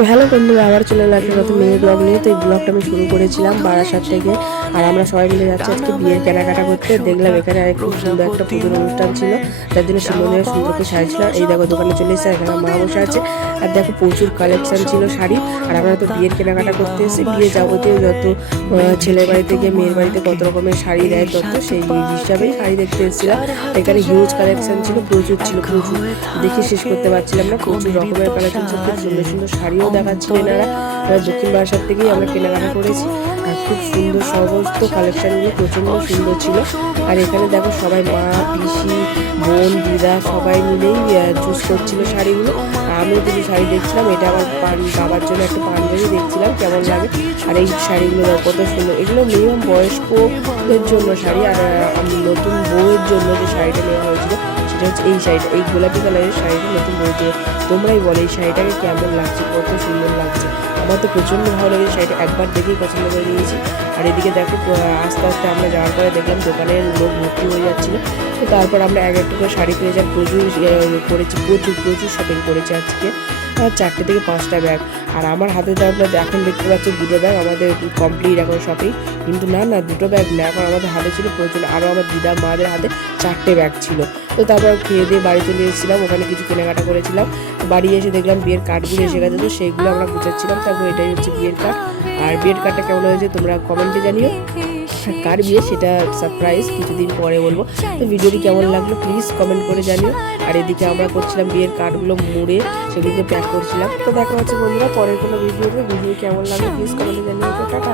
তো হ্যালো বন্ধুরা, আবার চলে এলাম একটা নতুন মিনি ব্লগ নিয়ে। তো এই ব্লগটা আমি শুরু করেছিলাম বারাসাত থেকে। আর আমরা সবাই মিলে যাচ্ছি আজকে বিয়ের কেনাকাটা করতে। দেখলাম এখানে খুব সুন্দর একটা পুজোর অনুষ্ঠান ছিল, তার জন্য শিবমন্দিরে সুন্দর করে সাজছিল। এই দেখো দোকানে চলে এসেছে, এখানে মা বসে আছে। আর দেখো প্রচুর কালেকশন ছিল শাড়ি। আর আমরা তো বিয়ের কেনাকাটা করতে এসেছি, বিয়ে যাবতীয় যত ছেলের বাড়ি থেকে মেয়ের বাড়িতে কত রকমের শাড়ি দেয় তত, সেই হিসাবেই শাড়ি দেখতে এসেছিলাম। এখানে হিউজ কালেকশন ছিল, প্রচুর দেখে শেষ করতে পারছিলাম না। প্রচুর রকমের কালেকশন ছিল, খুব সুন্দর সুন্দর শাড়িও দেখাচ্ছিল এনারা। দক্ষিণ বারাসাত থেকেই আমরা কেনাকাটা করেছি। আর খুব সুন্দর সমস্ত কালেকশনগুলো প্রচণ্ড সুন্দর ছিল। আর এখানে দেখো সবাই মা, পিসি, বোন, দিদা সবাই মিলেই চুজ করছিল শাড়িগুলো। আর আমিও কিছু শাড়ি দেখছিলাম। এটা আমার বাবার জন্য একটা পাঞ্জাবি দেখছিলাম কেমন লাগে। আর এই শাড়িগুলো কত সুন্দর, এগুলো মিনিমাম বয়স্কদের জন্য শাড়ি। আর নতুন বউয়ের জন্য যে শাড়িটা নেওয়া হয়েছিল সেটা হচ্ছে এই শাড়িটা, এই গোলাপি কালারের শাড়িটা নতুন বউকে। তোমরাই বলো এই শাড়িটাকে কেমন লাগছে, কত সুন্দর লাগছে। আমার তো প্রচণ্ড ভালো লাগে শাড়িটা, একবার দেখেই পছন্দ করে নিয়েছি। আর এদিকে দেখো আস্তে আস্তে আমরা যাওয়ার পরে দেখলাম দোকানের লোক ভর্তি হয়ে যাচ্ছিলো। তো তারপর আমরা এক একটা করে শাড়ি কিনে প্রচুর করেছি, প্রচুর শপিং করেছি আজকে। 4টে থেকে 5টা ব্যাগ। আর আমার হাতে তো আপনার এখন দেখতে পাচ্ছি 2টো ব্যাগ, আমাদের কমপ্লিট এখন শপিং। কিন্তু না 2টো ব্যাগ না, এখন আমাদের হাতে ছিল প্রচুর, আরও আমার দিদা মাদের হাতে 4টে ব্যাগ ছিল। তো তারপর খেয়ে দিয়ে বাড়ি চলে এসেছিলাম, ওখানে কিছু কেনাকাটা করেছিলাম। বাড়ি এসে দেখলাম বিয়ের কার্ডগুলো এসে গেছে, তো সেইগুলো আমরা গুছাচ্ছিলাম। তারপর এটাই হচ্ছে বিয়ের কার্ড। আর বিয়ের কার্ডটা কেমন হয়েছে তোমরা কমেন্টে জানিও। কার বিয়ে সেটা সারপ্রাইজ কিছুদিন পরে বলবো। তো ভিডিওটি কেমন লাগলো প্লিজ কমেন্ট করে জানিও। আর এদিকে আমরা করছিলাম বিয়ের কার্ডগুলো মুড়ে সেগুলোকে প্যাক করছিলাম। তো দেখা হচ্ছে বন্ধুরা পরের কোনো ভিডিও কেমন লাগলো প্লিজ কমেন্টে জানিও। তো টাটা।